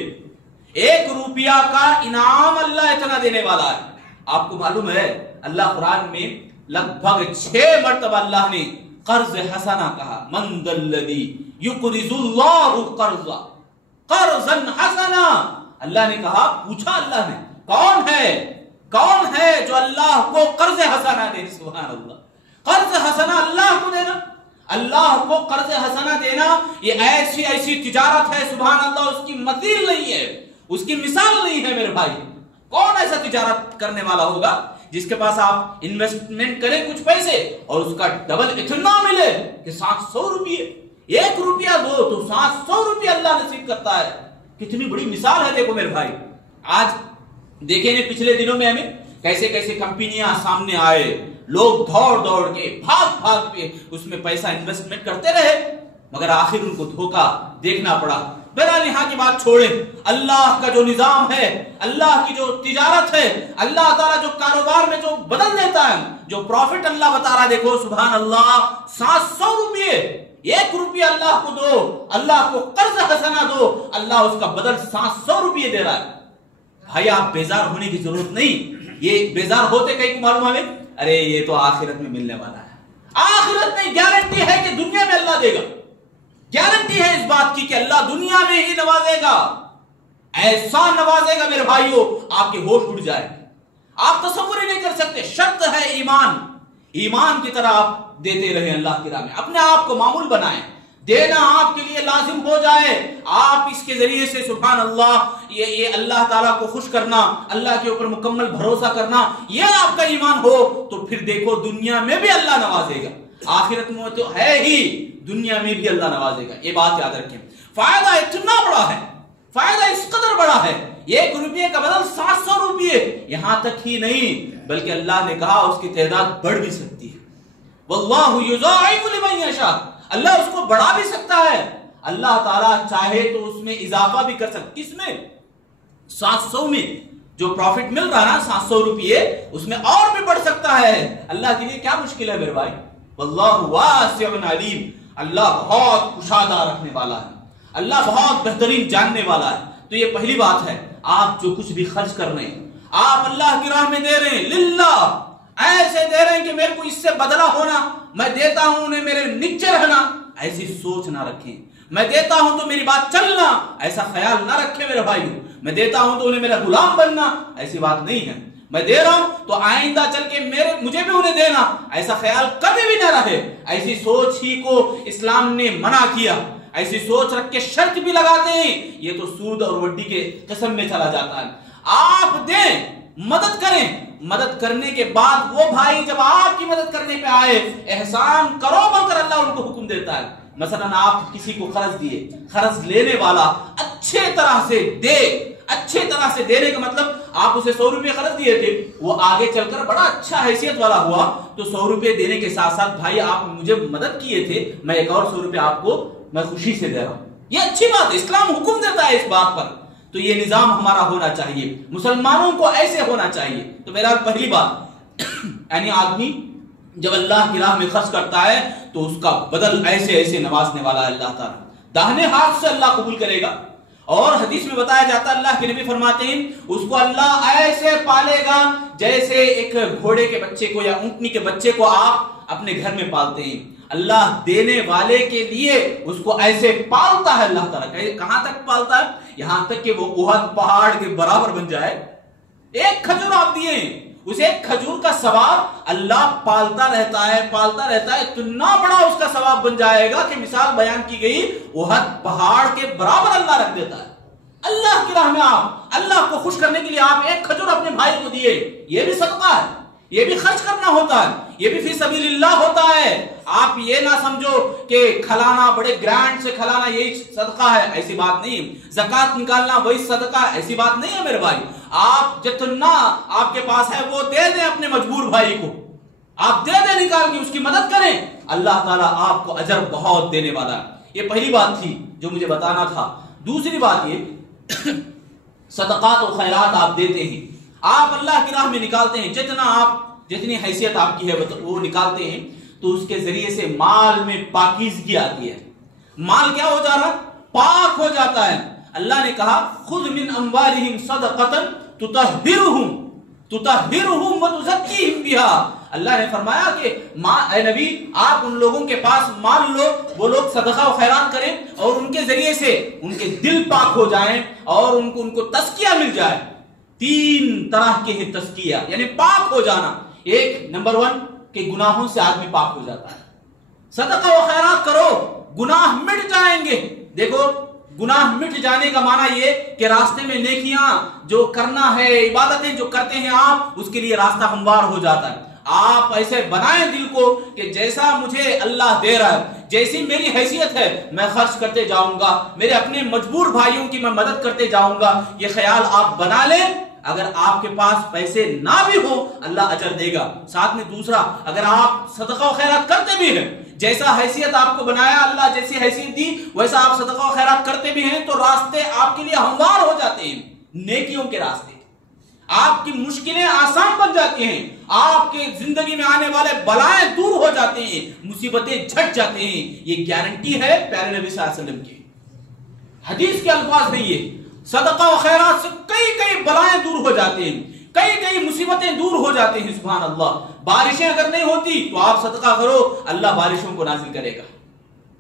1 روپیہ کا انعام اللہ اتنا دینے والا ہے. آپ کو معلوم ہے اللہ قرآن میں لگ بھگ 6 مرتبہ اللہ نے قرض حسنہ کہا. من ذا الذی یقرض اللہ قرضا حسنا. اللہ نے کہا، پوچھا اللہ نے کون ہے جو اللہ کو قرض حسنہ دے. سبحان اللہ، قرض حسنہ اللہ کو دینا، اللہ کو قرض حسنہ دینا یہ ایسی تجارت ہے. سبحان اللہ، اس کی مثیل نہیں ہے، اس کی مثال نہیں ہے. میرے بھائی، کون ایسا تجارت کرنے والا ہوگا جس کے پاس آپ انویسٹمنٹ کریں کچھ پیسے اور اس کا ڈبل اتنا ملے کہ 700 روپیے. 1 روپیہ دو تو 700 روپیہ اللہ نصیب کرتا ہے. کتنی بڑی مثال ہے. دیکھو میرے بھائی، آج دیکھیں پچھلے دنوں میں ہمیں کیسے کمپنیاں سامنے آئے، لوگ دوڑ کے بھاگ کے اس میں پیسہ انویسٹمنٹ کرتے رہے مگر آخر ان کو دھوکہ دیکھنا پڑا. بہرحال یہاں کی بات چھوڑیں. اللہ کا جو نظام ہے، اللہ کی جو تجارت ہے، اللہ تعالیٰ جو کاروبار میں جو بدل دیتا ہے، جو پروفٹ اللہ بتا رہا ہے. دیکھو سبحان اللہ، 700 روپیے، 1 روپیہ اللہ کو دو، اللہ کو قرض حسنہ دو، اللہ اس کا بدل 700 روپیے دے رہا ہے. بھائی آپ بیزار ہونے کی ضرورت نہیں. یہ بیزار ہوتے کہیں کو معلوم ہے، ارے یہ تو آخرت میں ملنے والا ہے. آخرت میں گارنٹی ہے کہ دنیا میں اللہ دے گا. گارنٹی ہے اس بات کی کہ اللہ دنیا میں ہی نوازے گا، ایسا نوازے گا میرے بھائیوں آپ کے ہوش اڑ جائے. آپ تصور ہی نہیں کر سکتے. شرط ہے ایمان کی طرح آپ دیتے رہیں اللہ کی راہ میں. اپنے آپ کو معمول بنائیں، دینا آپ کے لیے لازم ہو جائے. آپ اس کے ذریعے سے سبحان اللہ یہ اللہ تعالیٰ کو خوش کرنا، اللہ کے اوپر مکمل بھروسہ کرنا، یہ آپ کا ایمان ہو تو پھر دیکھو دنیا میں بھی اللہ نوازے گا. آخرت میں تو ہے ہی، دنیا میں بھی اللہ نوازے گا. یہ بات یاد رکھیں. فائدہ اتنا بڑا ہے، فائدہ اس قدر بڑا ہے. 1 روپیے کا بدل 700 روپیے. یہاں تک ہی نہیں بلکہ اللہ نے کہا اس کی تعداد بڑھ بھی سکتی ہے. واللہ یضاعف لمن یشاء. اللہ اس کو بڑھا بھی سکتا ہے. اللہ تعالیٰ چاہے تو اس میں اضافہ بھی کر سکتا. کس میں؟ 700 میں جو پروفٹ مل رہا نا 700 روپیے، اس میں اور بھی بڑھ سکتا ہے. اللہ کے لیے کیا مشکل ہے میرے بھائی. واللہ واسع علیم. اللہ بہت کشادہ رکھنے والا ہے، اللہ بہت بہترین جاننے والا ہے. تو یہ پہلی بات ہے. آپ جو کچھ بھی خرچ کر رہے ہیں، آپ اللہ کی راہ میں دے رہے ہیں، للہ، ایسے دے رہے ہیں کہ میرے کو اس سے بدلہ ہونا، میں دیتا ہوں انہیں میرے نیچے رہنا، ایسی سوچ نہ رکھیں. میں دیتا ہوں تو میری بات چلنا، ایسا خیال نہ رکھیں میرے بھائی. میں دیتا ہوں تو انہیں میرا غلام بننا، ایسی بات نہیں ہے. میں دے رہا ہوں تو آئندہ چل کے مجھے بھی انہیں دینا، ایسا خیال کبھی بھی نہ رہے. ایسی سوچ ہی کو اسلام نے منع کیا. ایسی سوچ رکھ کے شرط بھی لگاتے ہیں، یہ تو سود اور وڈی کے قسم میں چلا جاتا ہے. آپ دیں، مدد کریں. مدد کرنے کے بعد وہ بھائی جب آپ کی مدد کرنے پہ آئے، احسان کرو بول کر اللہ ان کو حکم دیتا ہے. مثلا آپ کسی کو قرض دیے، قرض لینے والا اچھے طرح سے دے. اچھے طرح سے دینے کا مطلب آپ اسے 100 روپے قرض دیے تھے، وہ آگے چل کر بڑا اچھا حیثیت والا ہوا تو 100 روپے دینے کے ساتھ ساتھ بھائی آپ مجھے مدد کیے تھے، میں ایک اور 100 روپے آپ کو میں خوشی سے دے رہا ہوں. یہ اچھی بات ہے، اسلام حکم دیتا ہے اس بات پر. تو یہ نظام ہمارا ہونا چاہیے، مسلمانوں کو ایسے ہونا چاہیے. تو میرا پہلی بات یعنی آدمی جب اللہ کی راہ میں خرچ کرتا ہے تو اس کا بدل ایسے نوازنے والا ہے اللہ تعالیٰ. داہنے ہاتھ سے اللہ قبول کرے گا. اور حدیث میں بتایا جاتا ہے، اللہ کے نبی فرماتے ہیں اس کو اللہ ایسے پالے گا جیسے ایک گھوڑے کے بچے کو یا اونٹنی کے بچے کو آپ اپنے گھر میں پالتے ہیں. اللہ دینے والے کے لیے اس کو ایسے پالتا ہے. اللہ تعالیٰ کہاں تک پالتا ہے؟ یہاں تک کہ وہ احد پہاڑ کے برابر بن جائے. ایک کھجور آپ دیے ہیں, اس ایک کھجور کا ثواب اللہ پالتا رہتا ہے, پالتا رہتا ہے, اتنا بڑا اس کا ثواب بن جائے گا کہ مثال بیان کی گئی احد پہاڑ کے برابر اللہ رکھ دیتا ہے. اللہ کی راہ میں آپ اللہ کو خوش کرنے کے لیے آپ ایک کھجور اپنے بھائی کو دیے, یہ بھی صدقہ ہے, یہ بھی خرچ کرنا ہوتا ہے, یہ بھی فی سبیل اللہ ہوتا ہے. آپ یہ نہ سمجھو کہ کھلانا, بڑے گرانڈ سے کھلانا یہی صدقہ ہے, ایسی بات نہیں. زکوٰۃ نکالنا وہی صدقہ ہے, ایسی بات نہیں ہے میرے بھائی. آپ جتنا آپ کے پاس ہے وہ دے دیں اپنے مجبور بھائی کو, آپ دے دیں نکال کے, اس کی مدد کریں, اللہ تعالیٰ آپ کو اجر بہت دینے والا ہے. یہ پہلی بات تھی جو مجھے بتانا تھا. دوسری بات یہ صدقات و خیرات آپ دیتے ہیں, آپ اللہ کی راہ میں نکالتے ہیں, جتنی حیثیت آپ کی ہے وہ نکالتے ہیں, تو اس کے ذریعے سے مال میں پاکیزگی آتی ہے. مال کیا ہو جا رہا, پاک ہو جاتا ہے. اللہ نے کہا خذ من اموالہم صدقۃ تطہرہم وتزکیہم بہا. اللہ نے فرمایا کہ اے نبی آپ ان لوگوں کے پاس مال لو, وہ لوگ صدقہ و خیرات کریں اور ان کے ذریعے سے ان کے دل پاک ہو جائیں اور ان کو تزکیہ مل جائے. 3 طرح کے ہیں تزکیہ, یعنی پاک ہو جانا. ایک نمبر 1 کہ گناہوں سے آدمی پاک ہو جاتا ہے. صدقہ و خیرات کرو, گناہ مٹ جائیں گے. دیکھو گناہ مٹ جانے کا معنی یہ کہ راستے میں نیکیاں جو کرنا ہے, عبادتیں جو کرتے ہیں آپ, اس کے لیے راستہ ہموار ہو جاتا ہے. آپ ایسے بنائیں دل کو کہ جیسا مجھے اللہ دے رہا ہے, جیسی میری حیثیت ہے میں خرچ کرتے جاؤں گا, میرے اپنے مجبور بھائیوں کی میں مدد کرتے جاؤں گا. یہ خیال آپ بنا لیں. اگر آپ کے پاس پیسے نہ بھی ہو اللہ اجر دے گا. ساتھ میں دوسرا, اگر آپ صدقہ و خیرات کرتے بھی ہیں, جیسا حیثیت آپ کو بنایا اللہ جیسی حیثیت دی ویسا آپ صدقہ و خیرات کرتے بھی ہیں, تو راستے آپ کے لیے ہموار ہو جاتے ہیں, نیکیوں کے راستے. آپ کی مشکلیں آسان بن جاتی ہیں, آپ کے زندگی میں آنے والے بلائیں دور ہو جاتے ہیں, مصیبتیں جھٹ جاتے ہیں. یہ گارنٹی ہے پیارے نبی صلی اللہ علیہ وسلم کی, حدیث کے الفاظ نہیں. یہ صدقہ و خیرات سے کئی بلائیں دور ہو جاتے ہیں, کئی مصیبتیں دور ہو جاتے ہیں. سبحان اللہ. بارشیں اگر نہیں ہوتی تو آپ صدقہ کرو, اللہ بارشوں کو نازل کرے گا.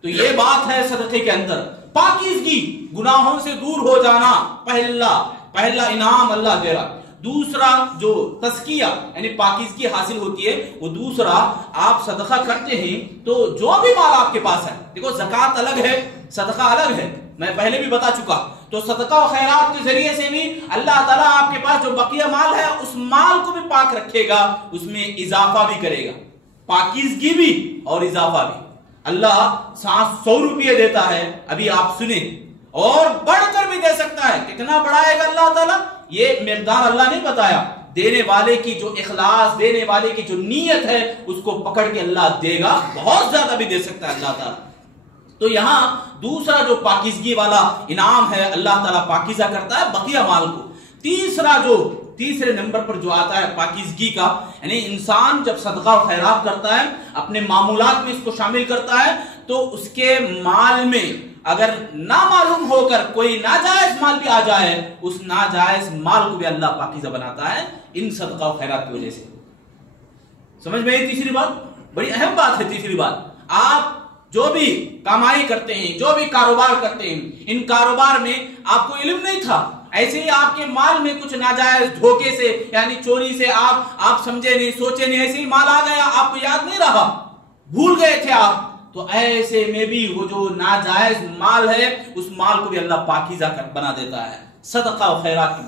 تو یہ بات ہے صدقے کے اندر. پاکیزگی, گناہوں سے دور ہو جانا, پہلا انعام اللہ دے رہا. دوسرا جو تزکیہ یعنی پاکیزگی حاصل ہوتی ہے, وہ دوسرا آپ صدقہ کرتے ہیں تو جو بھی مال آپ کے پاس ہے, دیکھو زکوٰۃ الگ ہے, صدقہ الگ ہے, میں پہلے بھی بتا چکا. تو صدقہ و خیرات کے ذریعے سے بھی اللہ تعالیٰ آپ کے پاس جو بقیہ مال ہے اس مال کو بھی پاک رکھے گا, اس میں اضافہ بھی کرے گا, پاکیزگی بھی اور اضافہ بھی. اللہ 100 روپیے دیتا ہے, ابھی آپ سنیں, اور بڑھ کر بھی دے سکتا ہے. کتنا بڑھائے گا اللہ تعالیٰ یہ مقدار اللہ نہیں بتایا. دینے والے کی جو اخلاص, دینے والے کی جو نیت ہے اس کو پکڑ کے اللہ دے گا, بہت زیادہ بھی دے سکتا ہے اللہ تعالیٰ. تو یہاں دوسرا جو پاکیزگی والا انعام ہے, اللہ تعالیٰ پاکیزہ کرتا ہے بقیہ مال کو. تیسرے نمبر پر جو آتا ہے پاکیزگی کا, یعنی انسان جب صدقہ و خیرات کرتا ہے, اپنے معمولات میں اس کو شامل کرتا ہے, تو اس کے مال میں اگر نامعلوم ہو کر کوئی ناجائز مال بھی آ جائے, اس ناجائز مال کو بھی اللہ پاکیزہ بناتا ہے ان صدقہ و خیرات کی وجہ سے. سمجھ میں آئی تیسری بات؟ بڑی اہم بات ہے تیسری بات. آپ جو بھی کمائی کرتے ہیں, جو بھی کاروبار کرتے ہیں, ان کاروبار میں آپ کو علم نہیں تھا, ایسے ہی آپ کے مال میں کچھ ناجائز دھوکے سے یعنی چوری سے آپ سمجھے نہیں, سوچے نہیں, ایسے ہی مال آ گیا, آپ کو یاد نہیں رہا, بھول گئے تھے آپ, تو ایسے میں بھی وہ جو ناجائز مال ہے اس مال کو بھی اللہ پاکیزہ بنا دیتا ہے صدقہ و خیرات کی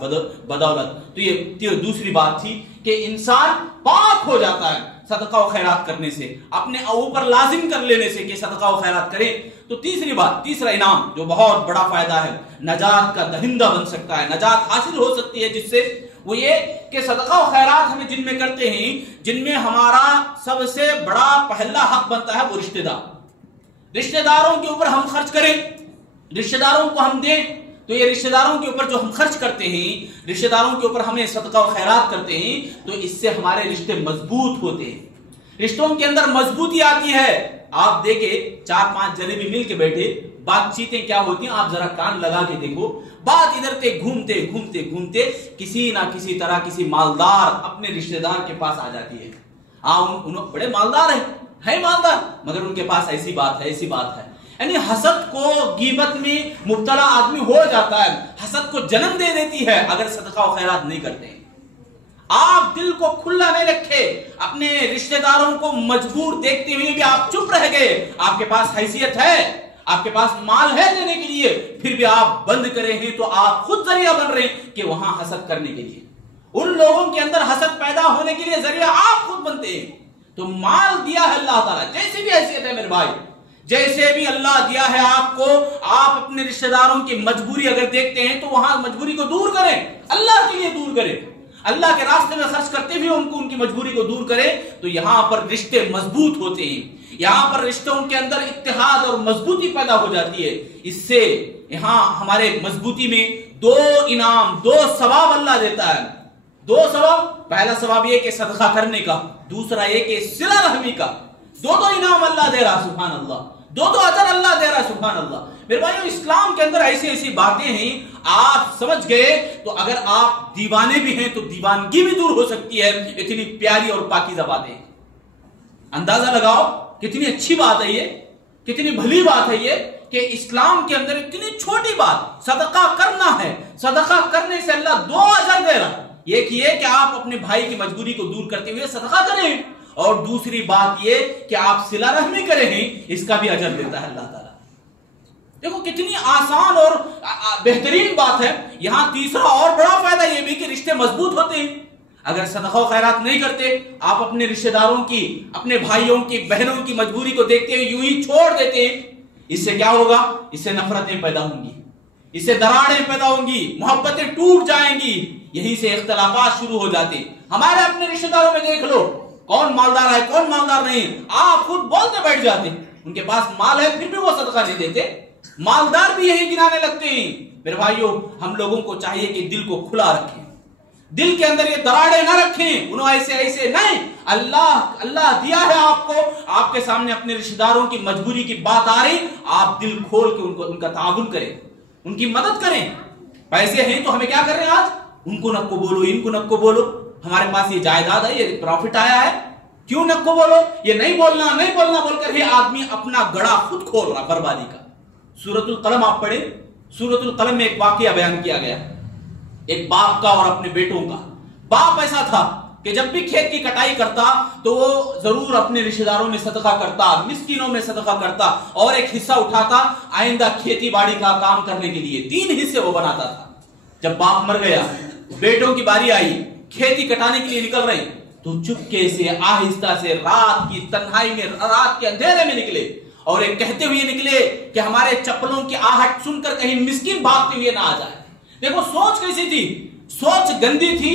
بدولت. تو یہ دوسری بات تھی کہ انسان پاک ہو جاتا ہے صدقہ و خیرات کرنے سے, اپنے اوپر لازم کر لینے سے کہ صدقہ و خیرات کریں. تو تیسری بات, تیسرا انعام جو بہت بڑا فائدہ ہے, نجات کا دہندہ بن سکتا ہے, نجات حاصل ہو سکتی ہے جس سے, وہ یہ کہ صدقہ و خیرات ہمیں جن میں کرتے ہیں, جن میں ہمارا سب سے بڑا پہلا حق بنتا ہے وہ رشتہ دار. رشتہ داروں کے اوپر ہم خرچ کریں, رشتہ داروں کو ہم دیں. تو یہ رشتہ داروں کے اوپر جو ہم خرچ کرتے ہیں, رشتہ داروں کے اوپر ہمیں صدقہ و خیرات کرتے ہیں, تو اس سے ہمارے رشتے مضبوط ہوتے ہیں, رشتوں کے اندر مضبوطی آتی ہے. آپ دیکھیں 4-5 جنے بھی مل کے بیٹھے, بات چیتیں کیا ہوتی ہیں آپ ذرا کان لگا کے دیکھو, بات ادھر سے گھومتے کسی نہ کسی طرح کسی مالدار اپنے رشتہ دار کے پاس آ جاتی ہے. ہاں انہوں بڑے مالدار ہیں مالدار, مگر ان کے پاس ایسی بات ہے یعنی حسد کو غیبت میں مبتلا آدمی ہو جاتا ہے، حسد کو جنم دے دیتی ہے اگر صدقہ و خیرات نہیں کرتے ہیں۔ آپ دل کو کھلا نہیں رکھے، اپنے رشتہ داروں کو مجبور دیکھتے ہوئے بھی آپ چپ رہ گئے، آپ کے پاس حیثیت ہے، آپ کے پاس مال ہے دینے کے لیے، پھر بھی آپ بند کرے ہیں، تو آپ خود ذریعہ بن رہے ہیں کہ وہاں حسد کرنے کے لیے، ان لوگوں کے اندر حسد پیدا ہونے کے لیے ذریعہ آپ خود بنتے ہیں۔ تو مال دیا ہے اللہ تعالیٰ، جیسی بھی حیثیت ہے میرے بھائی، جیسے بھی اللہ دیا ہے آپ کو، آپ اپنے رشتہ داروں کی مجبوری اگر دیکھتے ہیں تو وہاں مجبوری کو دور کریں، اللہ کے لیے دور کریں، اللہ کے راستے میں خرچ کرتے ہوئے ان کی مجبوری کو دور کریں، تو یہاں پر رشتے مضبوط ہوتے ہیں، یہاں پر رشتوں کے اندر اتحاد اور مضبوطی پیدا ہو جاتی ہے۔ اس سے یہاں ہمارے مضبوطی میں دو انعام، دو ثواب اللہ دیتا ہے، دو ثواب، پہلا ثواب یہ کہ صدقہ کرنے کا، دوسرا یہ کہ صلہ رحمی کا، دو انعام اللہ دے رہا، سبحان اللہ، دو اجر اللہ دے رہا، سبحان اللہ۔ میرے بھائیو، اسلام کے اندر ایسی باتیں ہیں، آپ سمجھ گئے تو اگر آپ دیوانے بھی ہیں تو دیوانگی بھی دور ہو سکتی ہے، اتنی پیاری اور پاکیزہ باتیں۔ اندازہ لگاؤ کتنی اچھی بات ہے یہ، کتنی بھلی بات ہے یہ کہ اسلام کے اندر اتنی چھوٹی بات صدقہ کرنا ہے، صدقہ کرنے سے اللہ دو اجر دے رہا۔ ایک یہ کہ آپ اپنے بھائی کی مجبوری کو دور کرتے ہوئے صدقہ کریں، اور دوسری بات یہ کہ آپ صلہ رحمی کریں ہیں، اس کا بھی اجر دیتا ہے اللہ تعالیٰ۔ دیکھو کتنی آسان اور بہترین بات ہے۔ یہاں تیسرا اور بڑا فائدہ یہ بھی کہ رشتے مضبوط ہوتے ہیں۔ اگر صدقہ و خیرات نہیں کرتے، آپ اپنے رشتہ داروں کی، اپنے بھائیوں کی، بہنوں کی مجبوری کو دیکھتے ہوئے یوں ہی چھوڑ دیتے ہیں، اس سے کیا ہوگا؟ اس سے نفرتیں پیدا ہوں گی، اس سے دراڑیں پیدا ہوں گی، محبتیں ٹوٹ جائیں گی، یہیں سے اختلافات شروع ہو جاتے ہیں۔ ہمارے اپنے رشتہ داروں میں دیکھ لو، کون مالدار ہے کون مالدار نہیں، آپ خود بولتے بیٹھ جاتے ہیں، ان کے پاس مال ہے پھر بھی وہ صدقہ نہیں دیتے، مالدار بھی یہی گنانے لگتے ہیں۔ میرے بھائیو، ہم لوگوں کو چاہیے کہ دل کو کھلا رکھیں، دل کے اندر یہ دراڑیں نہ رکھیں، انہوں ایسے نہیں، اللہ دیا ہے آپ کو، آپ کے سامنے اپنے رشتہ داروں کی مجبوری کی بات آ رہی، آپ دل کھول کے ان کا تعاون کریں، ان کی مدد کریں۔ پیسے ہیں تو ہمیں کیا کر رہے ہیں آج؟ ان کو نکو بولو، ان کو نکو بولو، ہمارے پاس یہ جائیداد ہے، یہ پروفٹ آیا ہے، کیوں نکو بولو، یہ نہیں بولنا بول کر ہی آدمی اپنا گڑا خود کھول رہا بربادی کا۔ سورۃ القلم آپ پڑھیں، سورۃ القلم میں ایک واقعہ بیان کیا گیا، ایک باپ کا اور اپنے بیٹوں کا۔ باپ ایسا تھا کہ جب بھی کھیت کی کٹائی کرتا تو وہ ضرور اپنے رشتہ داروں میں صدقہ کرتا، مسکینوں میں صدقہ کرتا، اور ایک حصہ اٹھاتا آئندہ کھیتی باڑی کا کام کرنے کے لیے، 3 حصے وہ بناتا تھا۔ جب باپ مر گیا، بیٹوں کی باری آئی، کھیتی کٹانے کے لیے نکل رہے، تو چپکے سے آہستہ سے رات کی تنہائی میں، رات کے اندھیرے میں نکلے، اور ایک کہتے ہوئے نکلے کہ ہمارے چپلوں کی آہٹ سن کر کہیں مسکین بھاگتے ہوئے نہ آ جائے۔ دیکھو سوچ کیسی تھی، سوچ گندی تھی،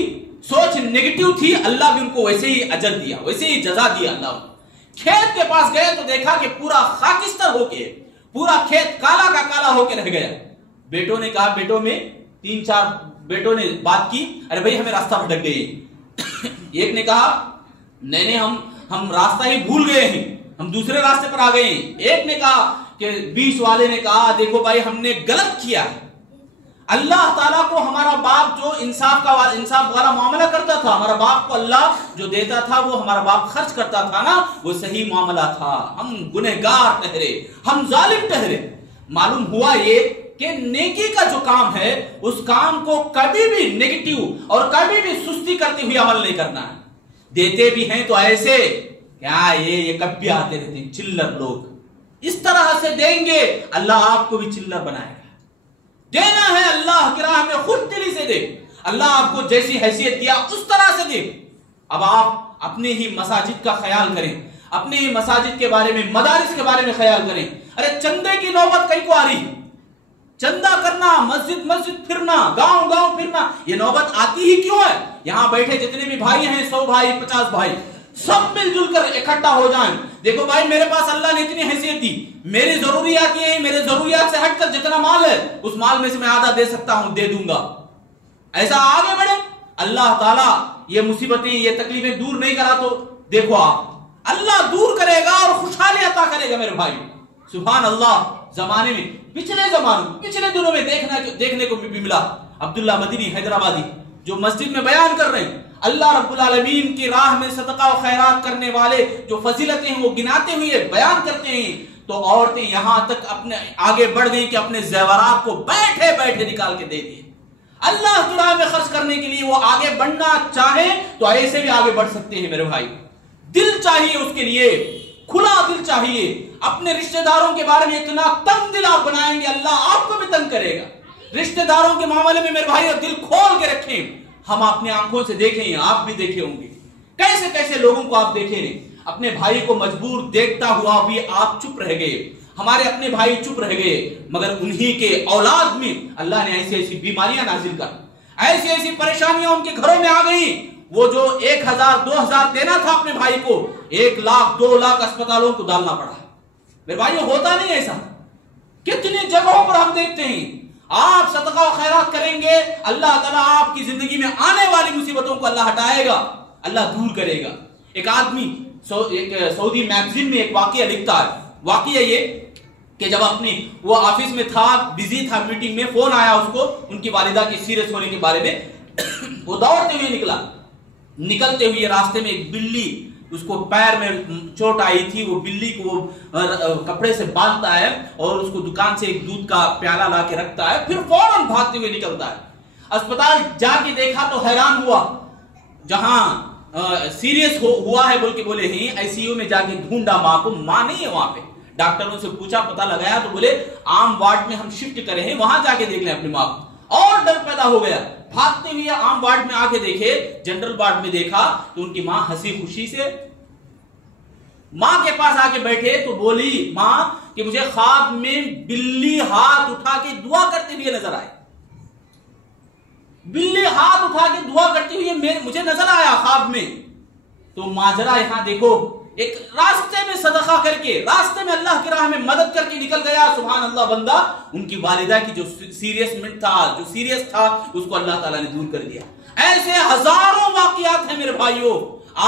سوچ نیگیٹو تھی، اللہ بھی ان کو ویسے ہی اجر دیا، ویسے ہی جزا دیا اللہ۔ کھیت کے پاس گئے تو دیکھا کہ پورا خاکستر ہو کے، پورا کھیت کالا کا کالا ہو کے رہ گیا۔ بیٹوں نے کہا، بیٹوں میں 3-4 بیٹوں نے بات کی، ارے بھائی ہمیں راستہ بھٹک گئے۔ ایک نے کہا نہیں ہم راستہ ہی بھول گئے ہیں، ہم دوسرے راستے پر آ گئے ہیں۔ ایک نے کہا کہ 20 والے نے کہا دیکھو بھائی ہم نے غلط کیا ہے، اللہ تعالیٰ کو ہمارا باپ جو انصاف والا معاملہ کرتا تھا، ہمارا باپ کو اللہ جو دیتا تھا وہ ہمارا باپ خرچ کرتا تھا نا، وہ صحیح معاملہ تھا، ہم گنہگار ٹھہرے، ہم ظالم ٹھہرے۔ معلوم ہوا یہ کہ نیکی کا جو کام ہے اس کام کو کبھی بھی نیگیٹو اور کبھی بھی سستی کرتے ہوئے عمل نہیں کرنا ہے۔ دیتے بھی ہیں تو ایسے کیا یہ کب بھی آتے رہتے ہیں چلر لوگ، اس طرح سے دیں گے اللہ آپ کو بھی چلر بنائے گا۔ دینا ہے اللہ کی راہ میں خود دلی سے دے، اللہ آپ کو جیسی حیثیت دیا اس طرح سے دے۔ اب آپ اپنے ہی مساجد کا خیال کریں، اپنے ہی مساجد کے بارے میں، مدارس کے بارے میں خیال کریں۔ ارے چندے کی نوبت کئی کو آ رہی، چندہ کرنا، مسجد پھرنا، گاؤں پھرنا، یہ نوبت آتی ہی کیوں ہے؟ یہاں بیٹھے جتنے بھی بھائی ہیں، 100 بھائی 50 بھائی، سب مل جل کر اکٹھا ہو جائیں۔ دیکھو بھائی میرے پاس اللہ نے اتنی حیثیت دی، میری ضروریات یہ ہیں، میرے ضروریات سے ہٹ کر جتنا مال ہے اس مال میں سے میں آدھا دے سکتا ہوں، دے دوں گا۔ ایسا آگے بڑھے، اللہ تعالیٰ یہ مصیبتیں، یہ تکلیفیں دور نہیں کرا تو دیکھو آپ، اللہ دور کرے گا اور خوشحالی عطا کرے گا میرے بھائی، سبحان اللہ۔ زمانے میں پچھلے دنوں میں دیکھنے کو بھی ملا، عبداللہ مدنی حیدرآبادی جو مسجد میں بیان کر رہے ہیں، اللہ رب العالمین کی راہ میں صدقہ و خیرات کرنے والے جو فضیلتیں ہیں وہ گناتے ہوئے بیان کرتے ہیں، تو عورتیں یہاں تک اپنے آگے بڑھ گئی کہ اپنے زیورات کو بیٹھے بیٹھے نکال کے دے دیے. اللہ کی راہ میں خرچ کرنے کے لیے وہ آگے بڑھنا چاہے تو ایسے بھی آگے بڑھ سکتے ہیں میرے بھائی. دل چاہیے اس کے لیے, کھلا دل چاہیے. اپنے رشتہ داروں کے بارے میں اتنا تنگ دل آپ بنائیں گے, اللہ آپ کو بھی تنگ کرے گا. رشتہ داروں کے معاملے میں میرے بھائی دل کھول کے رکھیں. ہم اپنے آنکھوں سے دیکھیں, آپ بھی دیکھے ہوں گے کیسے کیسے لوگوں کو آپ دیکھے نہیں. اپنے بھائی کو مجبور دیکھتا ہوا بھی آپ چپ رہ گئے. ہمارے اپنے بھائی چپ رہ گئے, مگر انہی کے اولاد میں اللہ نے ایسی ایسی بیماریاں نازل کر, ایسی ایسی پریشانیاں ان کے گھروں میں آ گئی. وہ جو 1000 2000 دینا تھا اپنے بھائی کو, 1 لاکھ 2 لاکھ اسپتالوں کو ڈالنا پڑا. میرے بھائی ہوتا نہیں ایسا. کتنی جگہوں پر ہم دیکھتے ہیں. آپ صدقہ و خیرات کریں گے, اللہ تعالیٰ آپ کی زندگی میں آنے والی مصیبتوں کو اللہ ہٹائے گا, اللہ دور کرے گا. ایک آدمی سعودی میگزین میں ایک واقعہ لکھتا ہے. واقعہ یہ کہ جب اپنی وہ آفس میں تھا, بزی تھا, میٹنگ میں فون آیا اس کو ان کی والدہ کے سیریس ہونے کے بارے میں. وہ دوڑتے ہوئے نکلا. نکلتے ہوئے راستے میں ایک بلی, اس کو پیر میں چوٹ آئی تھی, وہ بلی کو کپڑے سے باندھتا ہے اور اس کو دکان سے ایک دودھ کا پیالہ لا کے رکھتا ہے, پھر فوراً بھاگتے ہوئے نکلتا ہے. اسپتال جا کے دیکھا تو حیران ہوا. جہاں سیریس ہوا ہے بول کے بولے ہیں, آئی سی یو میں جا کے ڈھونڈا ماں کو, ماں نہیں ہے وہاں پہ. ڈاکٹروں سے پوچھا, پتہ لگایا تو بولے عام وارڈ میں ہم شفٹ کرے ہیں, وہاں جا کے دیکھ لیں اپنی ماں کو. اور ڈر پیدا ہو گیا. بھاگتے ہوئے عام وارڈ میں آ کے دیکھے, جنرل وارڈ میں دیکھا تو ان کی ماں ہنسی خوشی سے ماں کے پاس آ کے بیٹھے تو بولی ماں کہ مجھے خواب میں بلی ہاتھ اٹھا کے دعا کرتے ہوئے نظر آئے. بلی ہاتھ اٹھا کے دعا کرتے ہوئے مجھے نظر آیا خواب میں. تو ماجرا یہاں دیکھو, ایک راستے میں صدقہ کر کے, راستے میں اللہ کی راہ میں مدد کر کے نکل گیا, سبحان اللہ بندہ. ان کی والدہ کی جو سیریس تھا اس کو اللہ تعالیٰ نے دور کر دیا. ایسے ہزاروں واقعات ہیں میرے بھائیوں.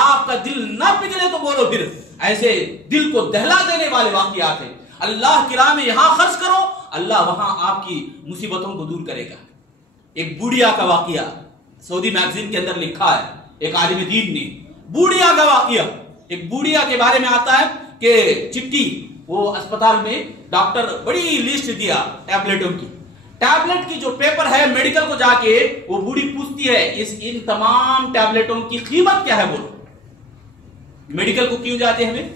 آپ کا دل نہ پگھلے تو بولو پھر, ایسے دل کو دہلا دینے والے واقعات ہیں. اللہ کی راہ میں یہاں خرچ کرو, اللہ وہاں آپ کی مصیبتوں کو دور کرے گا. ایک بوڑھیا کا واقعہ سعودی میگزین کے اندر لکھا ہے ایک عالم دین نے. بوڑھیا کا واقعہ, ایک بوڑھیا کے بارے میں آتا ہے کہ چٹھی, وہ اسپتال میں ڈاکٹر بڑی لسٹ دیا ٹیبلٹوں کی. ٹیبلٹ کی جو پیپر ہے میڈیکل کو جا کے وہ بوڑھی پوچھتی ہے ان تمام ٹیبلٹوں کی قیمت کیا ہے. بولو میڈیکل کو کیوں جاتے ہیں ہمیں؟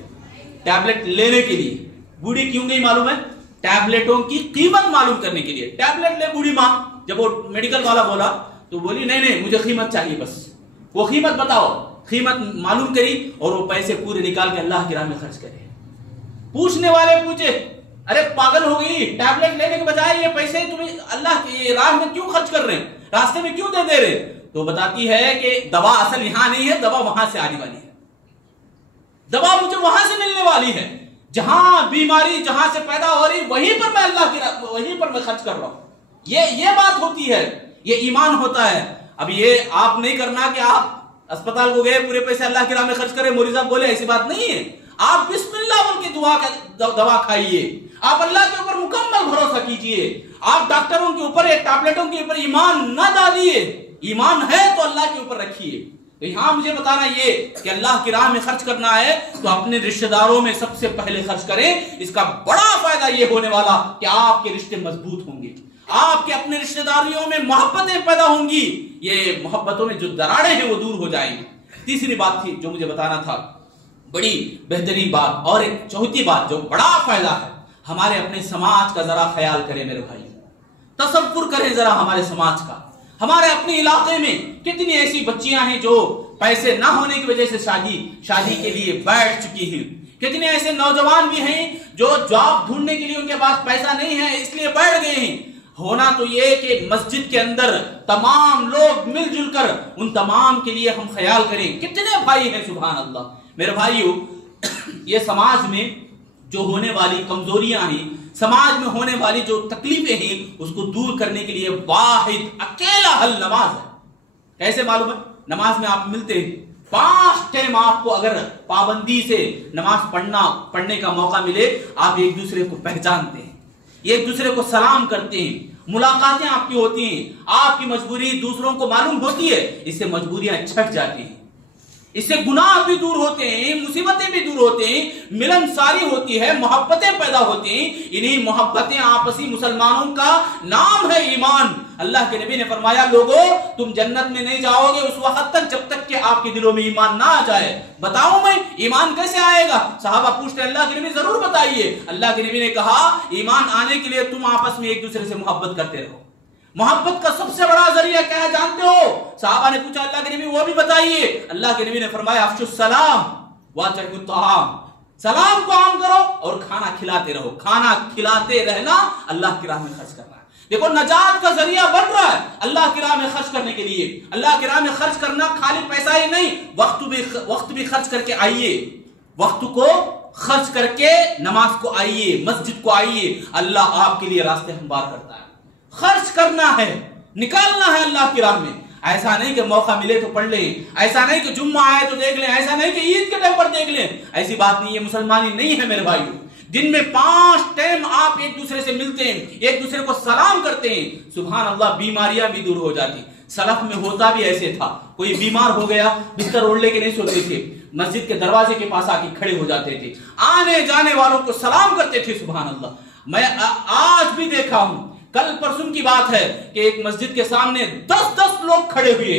ٹیبلٹ لینے کے لیے. بوڑھی کیوں نہیں معلوم ہے؟ ٹیبلٹوں کی قیمت معلوم کرنے کے لیے. ٹیبلٹ لے بوڑھی ماں. جب وہ میڈیکل والا بولا تو بولی نہیں مجھے قیمت چاہیے بس. وہ قیمت بتاؤ. قیمت معلوم کری اور وہ پیسے پورے نکال کے اللہ کی راہ میں خرچ کرے. پوچھنے والے پوچھے ارے پاگل ہو گئی, ٹیبلٹ لینے کے بجائے یہ پیسے تمہیں اللہ کی راہ میں کیوں خرچ کر رہے ہیں, راستے میں کیوں دے رہے. تو بتاتی ہے کہ دوا اصل یہاں نہیں ہے, دوا وہاں سے آنے والی ہے. دوا مجھے وہاں سے ملنے والی ہے, جہاں بیماری جہاں سے پیدا ہو رہی وہیں پر میں اللہ کی وہیں پر میں خرچ کر رہا ہوں. یہ بات ہوتی ہے, یہ ایمان ہوتا ہے. اب یہ آپ نہیں کرنا کہ آپ اسپتال کو گئے پورے پیسے اللہ کی راہ میں خرچ کرے, مولوی صاحب بولے, ایسی بات نہیں ہے. آپ بسم اللہ بول کے دوا کھائیے, آپ اللہ کے اوپر مکمل بھروسہ کیجئے. آپ ڈاکٹروں کے اوپر ٹیبلٹوں کے اوپر ایمان نہ ڈالیے, ایمان ہے تو اللہ کے اوپر رکھیے. تو یہاں مجھے بتانا یہ کہ اللہ کی راہ میں خرچ کرنا ہے تو اپنے رشتہ داروں میں سب سے پہلے خرچ کریں. اس کا بڑا فائدہ یہ ہونے والا کہ آپ کے رشتے مضبوط ہوں گے, آپ کے اپنے رشتہ داریوں میں محبتیں پیدا ہوں گی, یہ محبتوں میں جو دراڑیں ہیں وہ دور ہو جائیں گی. تیسری بات تھی جو مجھے بتانا تھا, بڑی بہترین بات, اور ایک چوتھی بات جو بڑا فائدہ ہے, ہمارے اپنے سماج کا ذرا خیال کریں میرے بھائی, تصور کریں ذرا ہمارے سماج کا. ہمارے اپنے علاقے میں کتنی ایسی بچیاں ہیں جو پیسے نہ ہونے کی وجہ سے شادی کے لیے بیٹھ چکی ہیں. کتنے ایسے نوجوان بھی ہیں جو جاب ڈھونڈنے کے لیے ان کے پاس پیسہ نہیں ہے اس لیے بیٹھ گئے ہیں. ہونا تو یہ کہ مسجد کے اندر تمام لوگ مل جل کر ان تمام کے لیے ہم خیال کریں. کتنے بھائی ہیں سبحان اللہ. میرے بھائیو, یہ سماج میں جو ہونے والی کمزوریاں ہیں, سماج میں ہونے والی جو تکلیفیں ہیں, اس کو دور کرنے کے لیے واحد اکیلا حل نماز ہے. کیسے معلوم ہے؟ نماز میں آپ ملتے ہیں 5 ٹائم, آپ کو اگر پابندی سے نماز پڑھنے کا موقع ملے, آپ ایک دوسرے کو پہچانتے ہیں, ایک دوسرے کو سلام کرتے ہیں, ملاقاتیں آپ کی ہوتی ہیں, آپ کی مجبوری دوسروں کو معلوم ہوتی ہے, اس سے مجبوریاں چھٹ جاتی ہیں. اس سے گناہ بھی دور ہوتے ہیں، مصیبتیں بھی دور ہوتے ہیں، ملن ساری ہوتی ہے، محبتیں پیدا ہوتی ہیں۔ انہی محبتیں آپسی مسلمانوں کا نام ہے ایمان۔ اللہ کے نبی نے فرمایا لوگوں تم جنت میں نہیں جاؤ گے اس وقت تک جب تک کہ آپ کے دلوں میں ایمان نہ آ جائے۔ بتاؤں میں ایمان کیسے آئے گا؟ صحابہ پوچھتے ہیں اللہ کے نبی ضرور بتائیے۔ اللہ کے نبی نے کہا ایمان آنے کے لیے تم آپس میں ایک دوسرے سے محبت کرتے رہو۔ محبت کا سب سے بڑا ذریعہ کیا ہے جانتے ہو؟ صحابہ نے پوچھا اللہ کے نبی وہ بھی بتائیے۔ اللہ کے نبی نے فرمایا افشوا السلام واطعموا الطعام، سلام کو عام کرو اور کھانا کھلاتے رہو۔ کھانا کھلاتے رہنا اللہ کی راہ میں خرچ کرنا ہے۔ دیکھو نجات کا ذریعہ بن رہا ہے اللہ کی راہ میں خرچ کرنے کے لیے۔ اللہ کی راہ میں خرچ کرنا خالی پیسہ ہی نہیں، وقت بھی خرچ کر کے آئیے، وقت کو خرچ کر کے نماز کو آئیے، مسجد کو آئیے، اللہ آپ کے لیے راستے ہموار کرتا ہے۔ خرچ کرنا ہے، نکالنا ہے اللہ کی راہ میں۔ ایسا نہیں کہ موقع ملے تو پڑھ لیں، ایسا نہیں کہ جمعہ آئے تو دیکھ لیں، ایسا نہیں کہ عید کے ٹائم پر دیکھ لیں، ایسی بات نہیں، یہ مسلمانی نہیں ہے میرے بھائیو۔ دن میں 5 ٹائم آپ ایک دوسرے سے ملتے ہیں، ایک دوسرے کو سلام کرتے ہیں، سبحان اللہ بیماریاں بھی دور ہو جاتی۔ سلف میں ہوتا بھی ایسے تھا، کوئی بیمار ہو گیا بستر اوڑھ لے کے نہیں سوتے تھے، مسجد کے دروازے کے پاس آ کے کھڑے ہو جاتے تھے، آنے جانے والوں کو سلام کرتے تھے، سبحان اللہ۔ میں آج بھی دیکھا ہوں، کل پرسوں کی بات ہے کہ ایک مسجد کے سامنے 10 لوگ کھڑے ہوئے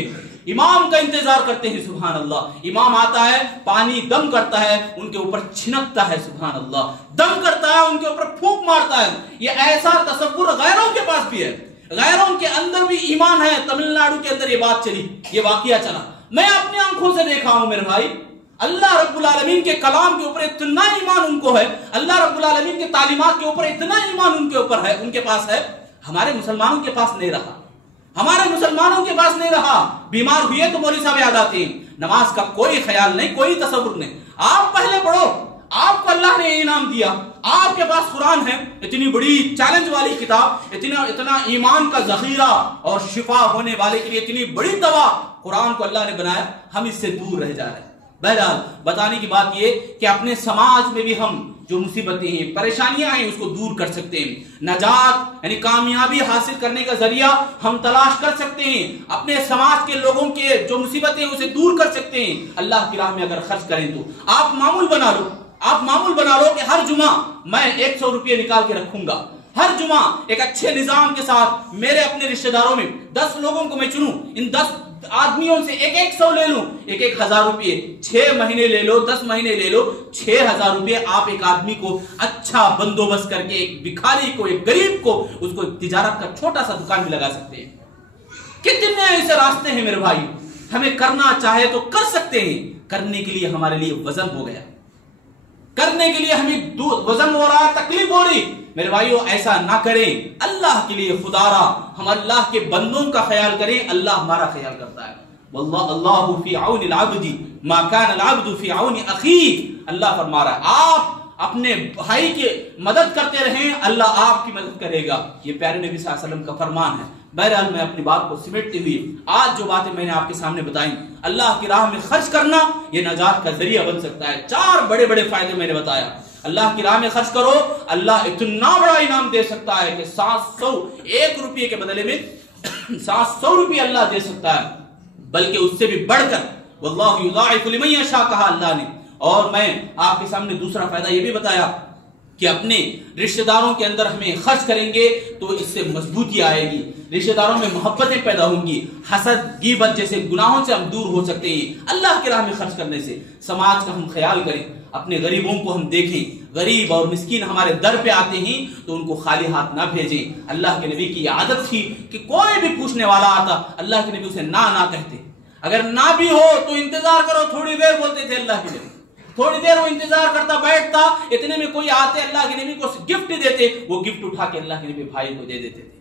امام کا انتظار کرتے ہیں، سبحان اللہ۔ امام آتا ہے، پانی دم کرتا ہے، ان کے اوپر چھنکتا ہے، سبحان اللہ، دم کرتا ہے، ان کے اوپر پھونک مارتا ہے۔ یہ ایسا تصور غیروں کے پاس بھی ہے، غیروں کے اندر بھی ایمان ہے۔ تمل ناڈو کے اندر یہ بات چلی، یہ واقعہ چلا، میں اپنی آنکھوں سے دیکھا ہوں میرے بھائی۔ اللہ رب العالمین کے کلام کے اوپر اتنا ایمان ان کو ہے، اللہ رب العالمین کے تعلیمات کے اوپر اتنا ایمان ان کے اوپر ہے، ان کے پاس ہے، ہمارے مسلمانوں کے پاس نہیں رہا، ہمارے مسلمانوں کے پاس نہیں رہا۔ بیمار ہوئے تو مولوی صاحب یاد آتے ہیں، نماز کا کوئی خیال نہیں، کوئی تصور نہیں۔ آپ پہلے پڑھو، آپ کو اللہ نے انعام دیا، آپ کے پاس قرآن ہے، اتنی بڑی چیلنج والی کتاب، اتنا ایمان کا ذخیرہ اور شفا ہونے والے کے لیے اتنی بڑی دوا قرآن کو اللہ نے بنایا، ہم اس سے دور رہ جا رہے ہیں۔ بہرحال بتانے کی بات یہ کہ اپنے سماج میں بھی ہم جو مصیبتیں ہیں، پریشانیاں ہیں، اس کو دور کر سکتے ہیں۔ نجات یعنی کامیابی حاصل کرنے کا ذریعہ ہم تلاش کر سکتے ہیں، اپنے سماج کے لوگوں کے جو مصیبتیں ہیں اسے دور کر سکتے ہیں اللہ کی راہ میں اگر خرچ کریں تو۔ آپ معمول بنا لو، آپ معمول بنا لو کہ ہر جمعہ میں 100 روپے نکال کے رکھوں گا، ہر جمعہ ایک اچھے نظام کے ساتھ میرے اپنے رشتہ داروں میں 10 لوگوں کو میں چنوں، ان 10 آدمیوں سے 100 لے لوں، 1000 روپے، 6 مہینے لے لو، 10 مہینے لے لو، 6000 روپے آپ ایک آدمی کو اچھا بندوبست کر کے، ایک بھکاری کو، ایک غریب کو، اس کو تجارت کا چھوٹا سا دکان بھی لگا سکتے ہیں۔ کتنے ایسے راستے ہیں میرے بھائی، ہمیں کرنا چاہے تو کر سکتے ہیں۔ کرنے کے لیے ہمارے لیے وزن ہو گیا، کرنے کے لیے ہمیں وزن ہو رہا ہے، تکلیف ہو رہی، میرے بھائیو ایسا نہ کریں۔ اللہ کے لیے خدارا ہم اللہ کے بندوں کا خیال کریں، اللہ ہمارا خیال کرتا ہے۔ واللہ اللہ فی عون العبد ما کان العبد فی عون اخیہ، اللہ فرما رہا ہے آپ اپنے بھائی کی مدد کرتے رہیں، اللہ آپ کی مدد کرے گا، یہ پیارے نبی صلی اللہ علیہ وسلم کا فرمان ہے۔ بہرحال میں اپنی بات کو سمیٹتے ہوئے آج جو باتیں میں نے آپ کے سامنے بتائیں، اللہ کی راہ میں خرچ کرنا یہ نجات کا ذریعہ بن سکتا ہے۔ 4 بڑے بڑے فائدے میں نے بتایا۔ اللہ کی راہ میں خرچ کرو، اللہ اتنا بڑا انعام دے سکتا ہے کہ 1 روپے کے بدلے میں 700 روپے اللہ دے سکتا ہے، بلکہ اس سے بھی بڑھ کر واللہ یضاعف لمن یشاء کہا اللہ نے۔ اور میں آپ کے سامنے دوسرا فائدہ یہ بھی بتایا کہ اپنے رشتہ داروں کے اندر ہمیں خرچ کریں گے تو اس سے مضبوطی آئے گی، رشتہ داروں میں محبتیں پیدا ہوں گی، حسد غیبت جیسے گناہوں سے ہم دور ہو سکتے ہیں اللہ کی راہ میں خرچ کرنے سے۔ سماج کا ہم خیال کریں، اپنے غریبوں کو ہم دیکھیں، غریب اور مسکین ہمارے در پہ آتے ہیں تو ان کو خالی ہاتھ نہ بھیجیں۔ اللہ کے نبی کی یہ عادت تھی کہ کوئی بھی پوچھنے والا آتا اللہ کے نبی اسے نہ کہتے، اگر نہ بھی ہو تو انتظار کرو تھوڑی دیر، بولتے تھے اللہ کے نبی، تھوڑی دیر وہ انتظار کرتا بیٹھتا، اتنے میں کوئی آتے اللہ کے نبی کو گفٹ دیتے، وہ گفٹ اٹھا کے اللہ کے نبی بھائی کو دے دیتے تھے۔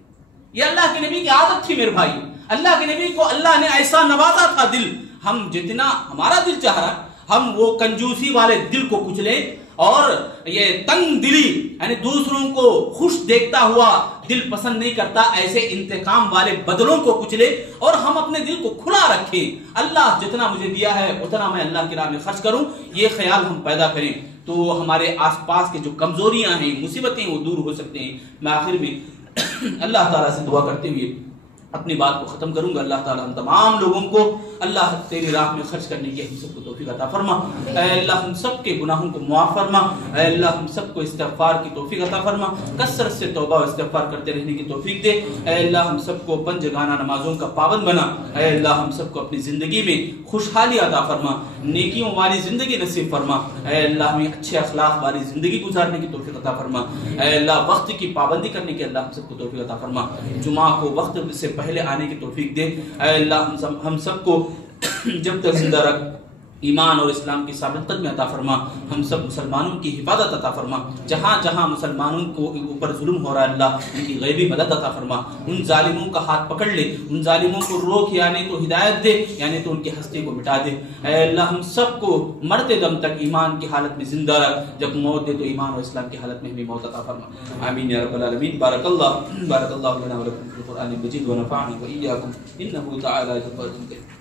یہ اللہ کے نبی کی عادت تھی میرے بھائی، اللہ کے نبی کو اللہ نے ایسا نوازا تھا دل، ہم جتنا ہمارا دل چاہ رہا ہم وہ کنجوسی والے دل کو کچلیں اور یہ تنگ دلی یعنی دوسروں کو خوش دیکھتا ہوا دل پسند نہیں کرتا، ایسے انتقام والے بدلوں کو کچلے اور ہم اپنے دل کو کھلا رکھیں، اللہ جتنا مجھے دیا ہے اتنا میں اللہ کی راہ میں خرچ کروں، یہ خیال ہم پیدا کریں تو ہمارے آس پاس کے جو کمزوریاں ہیں، مصیبتیں وہ دور ہو سکتے ہیں۔ میں آخر میں اللہ تعالیٰ سے دعا کرتے ہوئے اپنی بات کو ختم کروں گا۔ اللہ تعالیٰ ہم تمام لوگوں کو اللہ تیری راہ میں خرچ کرنے کی ہم سب کو توفیق عطا فرما۔ اے اللہ ہم سب کے گناہوں کو معاف فرما۔ اے اللہ ہم سب کو استغفار کی توفیق عطا فرما، کثرت سے توبہ و استغفار کرتے رہنے کی توفیق دے۔ اے اللہ ہم سب کو پنجگانہ نمازوں کا پابند بنا۔ اے اللہ ہم سب کو اپنی زندگی میں خوشحالی عطا فرما، نیکیوں والی زندگی نصیب فرما۔ اے اللہ ہمیں اچھے اخلاق والی زندگی گزارنے کی توفیق عطا فرما۔ اے اللہ وقت کی پابندی کرنے کی اللہ ہم سب کو توفیق عطا فرما، جمعہ کو وقت سے پہلے آنے کی توفیق دے۔ اے اللہ ہم سب کو جب تک زندہ رکھ ایمان اور اسلام کی ثابت قدمی عطا فرما، ہم سب مسلمانوں کی حفاظت عطا فرما، جہاں جہاں مسلمانوں کو اوپر ظلم ہو رہا ہے اللہ ان کی غیبی مدد عطا فرما، ان ظالموں کا ہاتھ پکڑ لے، ان ظالموں کو روک یعنی تو ہدایت دے، یعنی تو ان کی ہستی کو مٹا دے۔ اے اللہ ہم سب کو مرتے دم تک ایمان کی حالت میں زندہ رکھ، جب موت دے تو ایمان اور اسلام کی حالت میں ہمیں موت عطا فرما۔ آمین یا رب العالمین۔ بارک اللہ لنا ولکم فی القرآن المجید ونفعني وإياكم إنه تعالى جل